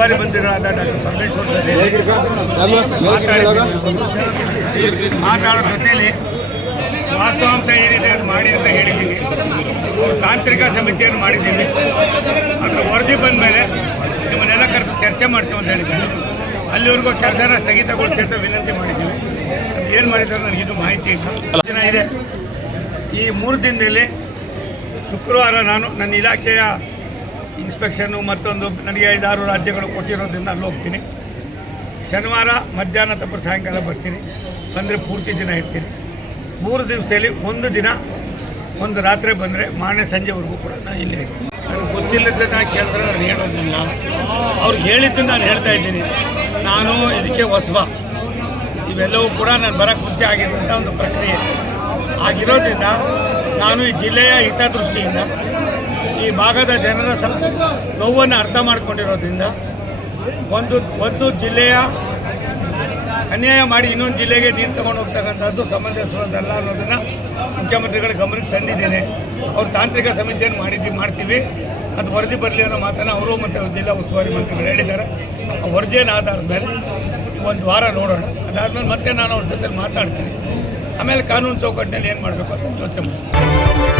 ಉಸ್ತುವಾರಿ ಮಂತ್ರಿಗಳಾದ ಡಾಕ್ಟರ್ ಪರಮೇಶ್ವರ್ ಜೊತೆ ಮಾತಾಡೋ ಜೊತೆಯಲ್ಲಿ ವಾಸ್ತವಾಂಶ ಏನಿದೆ ಅದು ಮಾಡಿ ಅಂತ ಹೇಳಿದ್ದೀನಿ. ತಾಂತ್ರಿಕ ಸಮಿತಿಯನ್ನು ಮಾಡಿದ್ದೀವಿ. ಅದರ ವರದಿ ಬಂದ ಮೇಲೆ ನಿಮ್ಮನ್ನೆಲ್ಲ ಕರೆದು ಚರ್ಚೆ ಮಾಡ್ತೀವಿ ಅಂತ ಹೇಳಿದ್ದಾರೆ. ಅಲ್ಲಿವರೆಗೂ ಕೆಲಸನ ಸ್ಥಗಿತಗೊಳಿಸಿ ಅಂತ ವಿನಂತಿ ಮಾಡಿದ್ದೀವಿ. ಅದು ಏನು ಮಾಡಿದ್ದಾರೆ ನನಗಿದು ಮಾಹಿತಿ ಇಲ್ಲ. ದಿನ ಇದೆ. ಈ 3 ದಿನದಲ್ಲಿ ಶುಕ್ರವಾರ ನಾನು ನನ್ನ ಇಲಾಖೆಯ ಇನ್ಸ್ಪೆಕ್ಷನ್ನು ಮತ್ತೊಂದು ನನಗೆ 5-6 ರಾಜ್ಯಗಳು ಕೊಟ್ಟಿರೋದ್ರಿಂದ ಅಲ್ಲಿ ಹೋಗ್ತೀನಿ. ಶನಿವಾರ ಮಧ್ಯಾಹ್ನ ತಪ್ಪು ಸಾಯಂಕಾಲ ಬರ್ತೀನಿ. ಬಂದರೆ ಪೂರ್ತಿ ದಿನ ಇರ್ತೀನಿ. 3 ದಿವಸದಲ್ಲಿ 1 ದಿನ 1 ರಾತ್ರಿ ಬಂದರೆ ಮಾರನೇ ಸಂಜೆವರೆಗೂ ಕೂಡ ನಾನು ಇಲ್ಲೇ ಇರ್ತೀನಿ. ನನಗೆ ಗೊತ್ತಿಲ್ಲದನ್ನು ಕೇಳಿದ್ರೆ ನಾನು ಹೇಳೋದಿಲ್ಲ. ಅವ್ರು ಹೇಳಿದ್ದನ್ನು ನಾನು ಹೇಳ್ತಾ ಇದ್ದೀನಿ. ನಾನು ಇದಕ್ಕೆ ಹೊಸಬ. ಇವೆಲ್ಲವೂ ಕೂಡ ನಾನು ಬರೋಕ್ಕೆ ಮುಂಚೆ ಆಗಿರುವಂಥ ಒಂದು ಪ್ರಕ್ರಿಯೆ ಆಗಿರೋದ್ರಿಂದ ನಾನು ಈ ಜಿಲ್ಲೆಯ ಹಿತದೃಷ್ಟಿಯಿಂದ ಈ ಭಾಗದ ಜನರ ನೋವನ್ನು ಅರ್ಥ ಮಾಡ್ಕೊಂಡಿರೋದ್ರಿಂದ ಒಂದು ಜಿಲ್ಲೆಯ ಅನ್ಯಾಯ ಮಾಡಿ ಇನ್ನೊಂದು ಜಿಲ್ಲೆಗೆ ನೀರು ತಗೊಂಡು ಹೋಗ್ತಕ್ಕಂಥದ್ದು ಸಮಂಜಸವಾದಲ್ಲ ಅನ್ನೋದನ್ನು ಮುಖ್ಯಮಂತ್ರಿಗಳ ಗಮನಕ್ಕೆ ತಂದಿದ್ದೇನೆ. ಅವರು ತಾಂತ್ರಿಕ ಸಮಿತಿಯನ್ನು ಮಾಡ್ತೀವಿ. ಅದು ವರದಿ ಬರಲಿ ಅನ್ನೋ ಮಾತನ್ನು ಅವರು ಮತ್ತು ಜಿಲ್ಲಾ ಉಸ್ತುವಾರಿ ಮಂತ್ರಿಗಳು ಹೇಳಿದ್ದಾರೆ. ಆ ವರದಿಯನ್ನು ಆಧಾರದ ಮೇಲೆ 1 ವಾರ ನೋಡೋಣ. ಅದಾದಮೇಲೆ ಮತ್ತೆ ನಾನು ಅವ್ರ ಜೊತೆ ಮಾತಾಡ್ತೀನಿ. ಆಮೇಲೆ ಕಾನೂನು ಚೌಕಟ್ಟಿನಲ್ಲಿ ಏನು ಮಾಡಬೇಕು ಅಂತ ಯೋಚನೆ ಮಾಡ್ತೀನಿ.